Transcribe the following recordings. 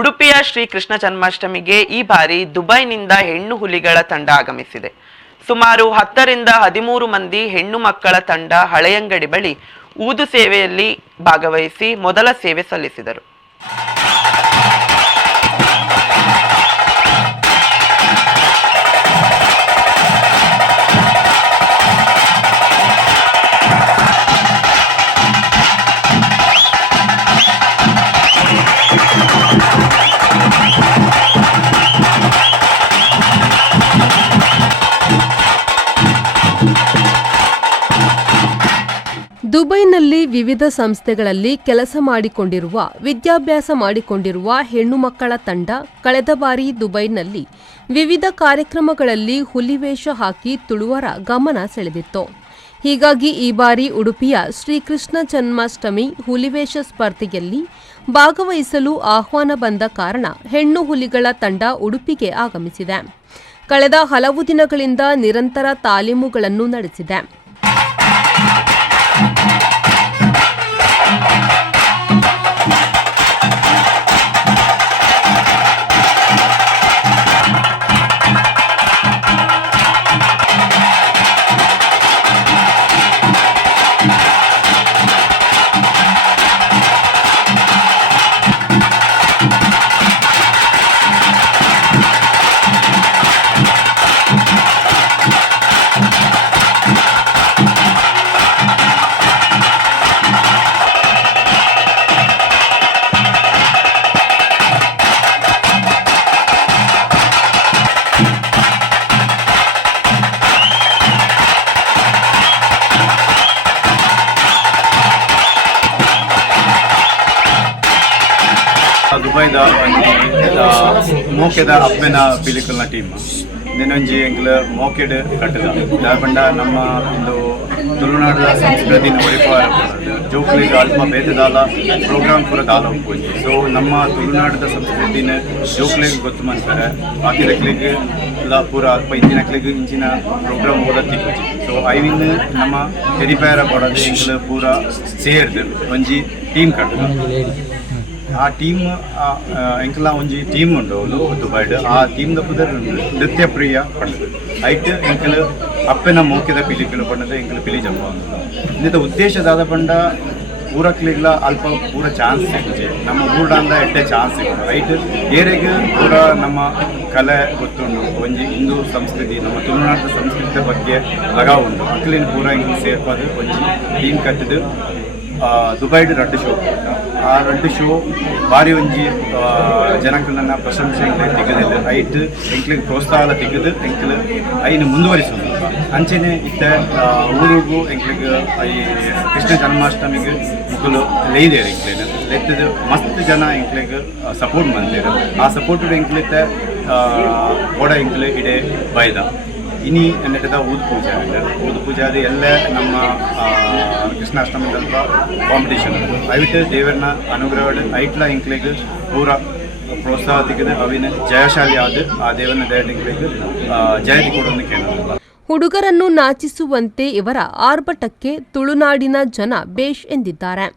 ಉಡುಪಿಯ ಶ್ರೀ ಕೃಷ್ಣ ಜನ್ಮಾಷ್ಟಮಿಗೆ ಈ ಬಾರಿ ದುಬೈನಿಂದ ಹೆಣ್ಣು ಹುಲಿಗಳ ತಂಡ ಆಗಮಿಸಿದೆ. ಸುಮಾರು 10 ರಿಂದ 13 ಮಂದಿ ಹೆಣ್ಣು ಮಕ್ಕಳ ತಂಡ ಹಳೆಯಂಗಡಿ ಬಳಿ ಊದು ಸೇವೆಯಲ್ಲಿ ಭಾಗವಹಿಸಿ ಮೊದಲ ಸೇವೆ ಸಲ್ಲಿಸಿದರು. ದುಬೈನಲ್ಲಿ ವಿವಿಧ ಸಂಸ್ಥೆಗಳಲ್ಲಿ ಕೆಲಸ ಮಾಡಿಕೊಂಡಿರುವ, ವಿದ್ಯಾಭ್ಯಾಸ ಮಾಡಿಕೊಂಡಿರುವ ಹೆಣ್ಣು ಮಕ್ಕಳ ತಂಡ ಕಳೆದ ಬಾರಿ ದುಬೈನಲ್ಲಿ ವಿವಿಧ ಕಾರ್ಯಕ್ರಮಗಳಲ್ಲಿ ಹುಲಿವೇಷ ಹಾಕಿ ತುಳುವರ ಗಮನ ಸೆಳೆದಿತ್ತು. ಹೀಗಾಗಿ ಈ ಬಾರಿ ಉಡುಪಿಯ ಶ್ರೀಕೃಷ್ಣ ಜನ್ಮಾಷ್ಟಮಿ ಹುಲಿವೇಷ ಸ್ಪರ್ಧೆಯಲ್ಲಿ ಭಾಗವಹಿಸಲು ಆಹ್ವಾನ ಬಂದ ಕಾರಣ ಹೆಣ್ಣು ಹುಲಿಗಳ ತಂಡ ಉಡುಪಿಗೆ ಆಗಮಿಸಿದೆ. ಕಳೆದ ಹಲವು ದಿನಗಳಿಂದ ನಿರಂತರ ತಾಲೀಮುಗಳನ್ನು ನಡೆಸಿದೆ. ದುಬೈದ ಮೋಕೆದ ಅಪ್ಪನ ಪಿಲಿಕಲ್ನ ಟೀಮ್ ನಿನ್ನೊಂಜಿ ಎಂಕ್ಲ ಮೋಕೆಡ್ ಕಟ್ಟದ ದಾಪಂಡ ನಮ್ಮ ಒಂದು ತುಳುನಾಡಿನ ಸಂಸ್ಕೃತಿನ ಪರಿಪಾರ ಜೋಕ್ಲಿಗೆ ಅಲ್ಪ ಬೇತದಾಲ ಪ್ರೋಗ್ರಾಮ್ ಪೂರ ದಾಲ ಉಪ್ಪುಂಜಿ. ಸೊ ನಮ್ಮ ತುಳುನಾಡಿನ ಸಂಸ್ಕೃತಿನ ಜೋಕ್ಲಿಗೆ ಗೊತ್ತು ಮಾಡ್ತಾರೆ, ಬಾಕಿದಕ್ಲಿಗೆ ಪೂರ ಅಲ್ಪ ಇಂಚಿನಕ್ಲಿಗೆ ಇಂಚಿನ ಪ್ರೋಗ್ರಾಮ್ ಓದ ತಿಕ್ಕುಜಿ. ಸೊ ಐವಿನ ನಮ್ಮ ತೆರಿಪಾರ ಕೊಡೋದು ಎಂಕ್ಲ ಪೂರ ಸೇರ್ದು ಒಂಜಿ ಟೀಮ್ ಕಟ್ಟದ. ಆ ಟೀಮ್ ಎಂಕಲ ಒಂಜಿ ಟೀಮ್ ಉಂಡು ದುಬೈಡ್. ಆ ಟೀಮ್ದ ಪುದರ್ ನೃತ್ಯ ಪ್ರಿಯ ಪಂಡದು ಐಟ್ ಎಂಕಲ್ ಅಪ್ಪನ ಮೋಕೆದ ಪಿಲಿಕಲು ಪಂಡದು ಎಂಕಲ್ ಪಿಲಿ ಜಂಬ ಇಂದ ಉದ್ದೇಶದಾದ ಪಂಡ ಊರಕ್ಲಿಗ್ಲ ಅಲ್ಪ ಪೂರ ಚಾನ್ಸ್ ಸಿಗುತ್ತೆ. ನಮ್ಮ ಊರ್ಡಾಂದ ಎಡ್ಡೆ ಚಾನ್ಸ್ ಸಿಗೋದು ಐಟ್ ಏರೆಗೆ ಪೂರ ನಮ್ಮ ಕಲೆ ಗೊತ್ತುಂಡು, ಒಂಜಿ ಹಿಂದೂ ಸಂಸ್ಕೃತಿ ನಮ್ಮ ತುಳುನಾಡಿನ ಸಂಸ್ಕೃತಿ ಬಗ್ಗೆ ಲಗಾವ ಉಂಡು. ಅಕ್ಲಿನ ಪೂರ ಹಿಂಗೆ ಸೇರ್ಪದು ಒಂಜಿ ಟೀಮ್ ಕಟ್ಟಿದ್ದು ದುಬೈಡ್ ರಡ್ಡು ಶೋ. ಆ ರಡ್ಡು ಶೋ ಭಾರಿ ಒಂಜಿ ಜನಗಳನ್ನ ಪ್ರಶಂಸೆ ತೆಗೆದಿಲ್ಲ ಐಟ್ ಎಂಕ್ಲಿಗೆ ಪ್ರೋತ್ಸಾಹ ತೆಗೆದು ಎಂಕ್ಲು ಐನು ಮುಂದುವರಿಸೋದು. ಅಂಚೆನೆ ಇತ್ತ ಊರಿಗೂ ಎಂಕ್ಲಿಗೆ ಈ ಕೃಷ್ಣ ಜನ್ಮಾಷ್ಟಮಿಗೆ ಮುಕ್ಕಲು ಲೈದೇರು ಎಂಕ್ಲೇನು ಲೆತ್ತದು ಮಸ್ತ್ ಜನ ಎಂಕ್ಲಿಗೆ ಸಪೋರ್ಟ್ ಮಾಡ್ತಾರೆ. ಆ ಸಪೋರ್ಟ್ ಎಂಕ್ಲಿತ್ತ ಓಡ ಎಂಕ್ಲು ಇಡೇ ಬೈದ ಇನಿ ಎನ್ನಿಟ್ಟದ ಊದು ಪೂಜೆ ಊದು ಪೂಜೆ ಅದು ಎಲ್ಲ ನಮ್ಮ ಕೃಷ್ಣಾಷ್ಟಮಿ ಸ್ವಲ್ಪ ಕಾಂಪಿಟೇಷನ್ ಐವಿಟ್ಟು ದೇವರನ್ನ ಅನುಗ್ರಹ ಐಟ್ಲ ಎಂಕ್ಲಿಗೆ ಪೂರ ಪ್ರೋತ್ಸಾಹ ತೆಗೆದು ಅವಿನ ಜಯಶಾಲಿ ಆದ ಆ ದೇವರನ್ನ ದಯಟಿಂಗ್ಲಿಗೆ ಜಯತಿ ಕೊಡೋದು ಕೇಳೋದು. ಹುಡುಗರನ್ನು ನಾಚಿಸುವಂತೆ ಇವರ ಆರ್ಭಟಕ್ಕೆ ತುಳುನಾಡಿನ ಜನ ಬೇಷ್ ಎಂದಿದ್ದಾರೆ.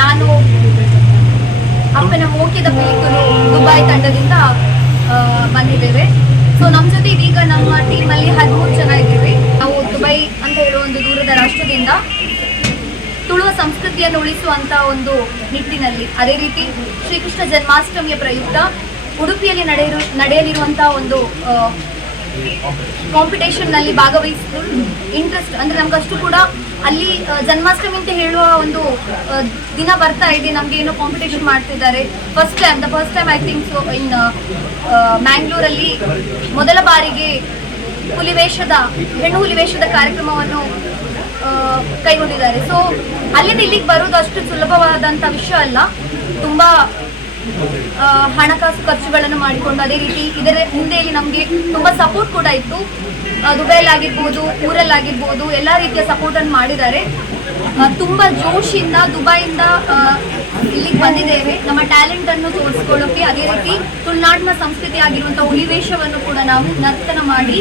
ನಾನು ಅಪ್ಪನ ಮೋಕೆದ ಪಿಲಿಕಲು ದುಬೈ ತಂಡದಿಂದ ಬಂದಿದ್ದೇವೆ. ಸೊ ನಮ್ಮ ಜೊತೆ ಇದೀಗ ನಮ್ಮ ಟೀಮಲ್ಲಿ 13 ಜನ ಇದ್ದೀವಿ. ನಾವು ದುಬೈ ಅಂತ ಹೇಳುವ ಒಂದು ದೂರದ ರಾಷ್ಟ್ರದಿಂದ ತುಳುವ ಸಂಸ್ಕೃತಿಯನ್ನು ಉಳಿಸುವಂಥ ಒಂದು ನಿಟ್ಟಿನಲ್ಲಿ, ಅದೇ ರೀತಿ ಶ್ರೀಕೃಷ್ಣ ಜನ್ಮಾಷ್ಟಮಿಯ ಪ್ರಯುಕ್ತ ಉಡುಪಿಯಲ್ಲಿ ನಡೆಯಲಿರುವಂಥ ಒಂದು ಕಾಂಪಿಟೇಷನ್ನಲ್ಲಿ ಭಾಗವಹಿಸಲು ಇಂಟ್ರೆಸ್ಟ್ ಅಂದರೆ ನಮಗಷ್ಟು ಕೂಡ ಅಲ್ಲಿ ಜನ್ಮಾಷ್ಟಮಿ ಅಂತ ಹೇಳುವ ಒಂದು ದಿನ ಬರ್ತಾ ಇದೆ. ನಮಗೆ ಏನೋ ಕಾಂಪಿಟೇಷನ್ ಮಾಡ್ತಿದ್ದಾರೆ. First time I think so in ಮ್ಯಾಂಗ್ಳೂರಲ್ಲಿ ಮೊದಲ ಬಾರಿಗೆ ಹೆಣ್ಣು ಹುಲಿವೇಷದ ಕಾರ್ಯಕ್ರಮವನ್ನು ಕೈಗೊಂಡಿದ್ದಾರೆ. ಸೊ ಅಲ್ಲಿಂದ ಇಲ್ಲಿಗೆ ಬರೋದು ಅಷ್ಟು ಸುಲಭವಾದಂಥ ವಿಷಯ ಅಲ್ಲ. ತುಂಬ ಹಣಕಾಸು ಖರ್ಚುಗಳನ್ನು ಮಾಡಿಕೊಂಡು, ಅದೇ ರೀತಿ ಇದರ ಹಿಂದೆಯಲ್ಲಿ ನಮಗೆ ತುಂಬಾ ಸಪೋರ್ಟ್ ಕೂಡ ಇತ್ತು. ದುಬೈಲಾಗಿರ್ಬೋದು, ಊರಲ್ಲಾಗಿರ್ಬೋದು, ಎಲ್ಲ ರೀತಿಯ ಸಪೋರ್ಟನ್ನು ಮಾಡಿದ್ದಾರೆ. ತುಂಬಾ ಜೋಶಿಂದ ದುಬೈಯಿಂದ ಇಲ್ಲಿಗೆ ಬಂದಿದ್ದೇವೆ ನಮ್ಮ ಟ್ಯಾಲೆಂಟ್ ಅನ್ನು ತೋರಿಸ್ಕೊಳ್ಳೋಕೆ. ಅದೇ ರೀತಿ ತುಳುನಾಡಿನ ಸಂಸ್ಕೃತಿ ಆಗಿರುವಂತಹ ಹುಲಿವೇಷವನ್ನು ಕೂಡ ನಾವು ನರ್ತನ ಮಾಡಿ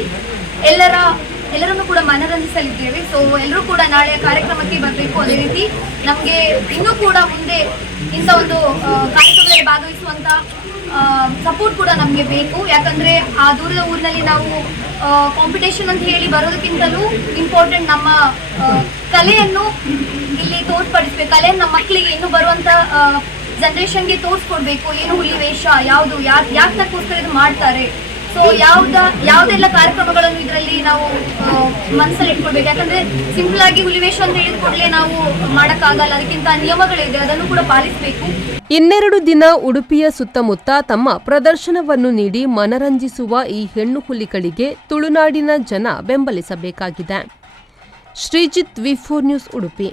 ಎಲ್ಲರನ್ನು ಕೂಡ ಮನರಂಜಿಸಲಿದ್ದೇವೆ. ಸೊ ಎಲ್ಲರೂ ಕೂಡ ನಾಳೆಯ ಕಾರ್ಯಕ್ರಮಕ್ಕೆ ಬರಬೇಕು. ಅದೇ ರೀತಿ ನಮಗೆ ಇನ್ನೂ ಕೂಡ ಮುಂದೆ ಇಂಥ ಒಂದು ಕಾರ್ಯಕ್ರಮದಲ್ಲಿ ಭಾಗವಹಿಸುವಂತ ಸಪೋರ್ಟ್ ಕೂಡ ನಮಗೆ ಬೇಕು. ಯಾಕಂದ್ರೆ ಆ ದೂರದ ಊರಿನಲ್ಲಿ ನಾವು ಕಾಂಪಿಟೇಷನ್ ಅಂತ ಹೇಳಿ ಬರೋದಕ್ಕಿಂತಲೂ ಇಂಪಾರ್ಟೆಂಟ್ ನಮ್ಮ ಕಲೆಯನ್ನು ಇಲ್ಲಿ ತೋರ್ಪಡಿಸ್ಬೇಕು. ಕಲೆಯನ್ನು ನಮ್ಮ ಮಕ್ಕಳಿಗೆ ಇನ್ನು ಬರುವಂತ ಜನರೇಷನ್ಗೆ ತೋರಿಸ್ಕೊಡ್ಬೇಕು. ಏನು ಹುಲಿವೇಷ, ಯಾವುದು ಯಾಕಕ್ಕೋಸ್ಕರ ಇದು ಮಾಡ್ತಾರೆ. ಸೊ ಯಾವುದೆಲ್ಲ ಕಾರ್ಯಕ್ರಮಗಳನ್ನು ಇದರಲ್ಲಿ ನಾವು ಮನಸ್ಸಲ್ಲಿ ಇಟ್ಕೊಳ್ಬೇಕು. ಯಾಕಂದ್ರೆ ಸಿಂಪಲ್ ಆಗಿ ಹುಲಿವೇಷ ಅಂತ ಹೇಳಿದ ಕೂಡಲೇ ನಾವು ಮಾಡೋಕ್ಕಾಗಲ್ಲ. ಅದಕ್ಕಿಂತ ನಿಯಮಗಳಿದೆ, ಅದನ್ನು ಕೂಡ ಪಾಲಿಸಬೇಕು. 2 ದಿನ ಉಡುಪಿಯ ಸುತ್ತಮುತ್ತ ತಮ್ಮ ಪ್ರದರ್ಶನವನ್ನು ನೀಡಿ ಮನರಂಜಿಸುವ ಈ ಹೆಣ್ಣು ಹುಲಿಗಳಿಗೆ ತುಳುನಾಡಿನ ಜನ ಬೆಂಬಲಿಸಬೇಕಾಗಿದೆ. ಶ್ರೀಜಿತ್, ವಿ4 ನ್ಯೂಸ್, ಉಡುಪಿ.